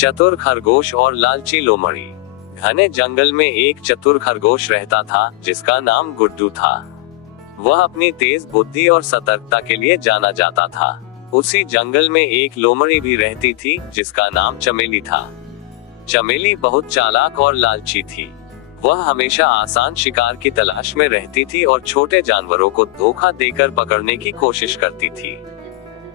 चतुर खरगोश और लालची लोमड़ी। घने जंगल में एक चतुर खरगोश रहता था जिसका नाम गुड्डू था। वह अपनी तेज बुद्धि और सतर्कता के लिए जाना जाता था। उसी जंगल में एक लोमड़ी भी रहती थी जिसका नाम चमेली था। चमेली बहुत चालाक और लालची थी। वह हमेशा आसान शिकार की तलाश में रहती थी और छोटे जानवरों को धोखा देकर पकड़ने की कोशिश करती थी।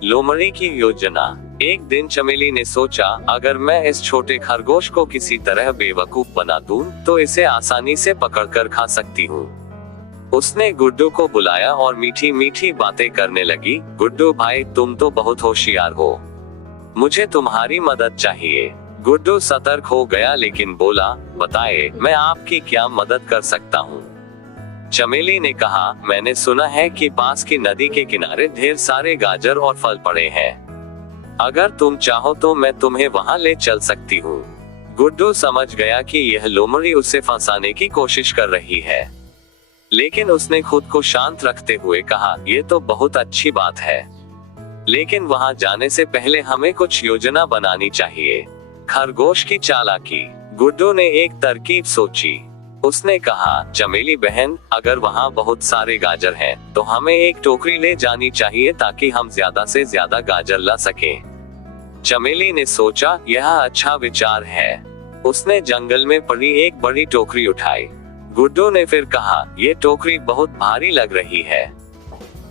लोमड़ी की योजना। एक दिन चमेली ने सोचा, अगर मैं इस छोटे खरगोश को किसी तरह बेवकूफ बना दूं, तो इसे आसानी से पकड़कर खा सकती हूँ। उसने गुड्डू को बुलाया और मीठी मीठी बातें करने लगी। गुड्डू भाई, तुम तो बहुत होशियार हो, मुझे तुम्हारी मदद चाहिए। गुड्डू सतर्क हो गया लेकिन बोला, बताए मैं आपकी क्या मदद कर सकता हूँ। चमेली ने कहा, मैंने सुना है कि पास की नदी के किनारे ढेर सारे गाजर और फल पड़े हैं। अगर तुम चाहो तो मैं तुम्हें वहां ले चल सकती हूँ। गुड्डू समझ गया कि यह लोमड़ी उसे फंसाने की कोशिश कर रही है, लेकिन उसने खुद को शांत रखते हुए कहा, यह तो बहुत अच्छी बात है, लेकिन वहां जाने से पहले हमें कुछ योजना बनानी चाहिए। खरगोश की चालाकी। गुड्डू ने एक तरकीब सोची। उसने कहा, चमेली बहन, अगर वहाँ बहुत सारे गाजर हैं, तो हमें एक टोकरी ले जानी चाहिए ताकि हम ज्यादा से ज्यादा गाजर ला सकें। चमेली ने सोचा, यह अच्छा विचार है। उसने जंगल में पड़ी एक बड़ी टोकरी उठाई। गुड्डू ने फिर कहा, ये टोकरी बहुत भारी लग रही है,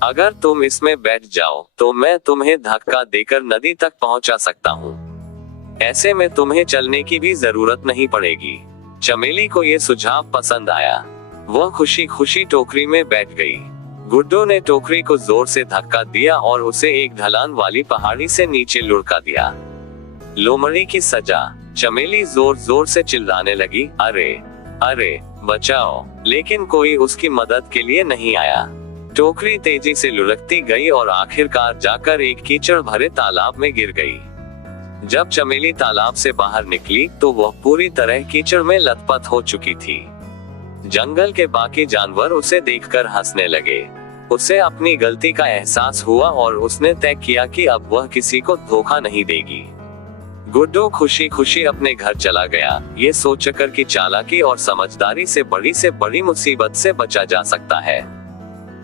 अगर तुम इसमें बैठ जाओ तो मैं तुम्हें धक्का देकर नदी तक पहुंचा सकता हूँ। ऐसे में तुम्हें चलने की भी जरूरत नहीं पड़ेगी। चमेली को ये सुझाव पसंद आया। वह खुशी खुशी टोकरी में बैठ गई। गुड्डू ने टोकरी को जोर से धक्का दिया और उसे एक ढलान वाली पहाड़ी से नीचे लुढ़का दिया। लोमड़ी की सजा। चमेली जोर जोर से चिल्लाने लगी, अरे अरे बचाओ, लेकिन कोई उसकी मदद के लिए नहीं आया। टोकरी तेजी से लुढ़कती गई और आखिरकार जाकर एक कीचड़ भरे तालाब में गिर गई। जब चमेली तालाब से बाहर निकली तो वह पूरी तरह कीचड़ में लथपथ हो चुकी थी। जंगल के बाकी जानवर उसे देखकर हंसने लगे। उसे अपनी गलती का एहसास हुआ और उसने तय किया कि अब वह किसी को धोखा नहीं देगी। गुड्डू खुशी खुशी अपने घर चला गया, ये सोचकर कि चालाकी और समझदारी से बड़ी मुसीबत से बचा जा सकता है।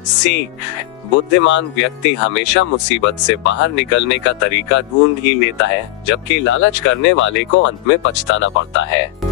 सीख। बुद्धिमान व्यक्ति हमेशा मुसीबत से बाहर निकलने का तरीका ढूंढ ही लेता है, जबकि लालच करने वाले को अंत में पछताना पड़ता है।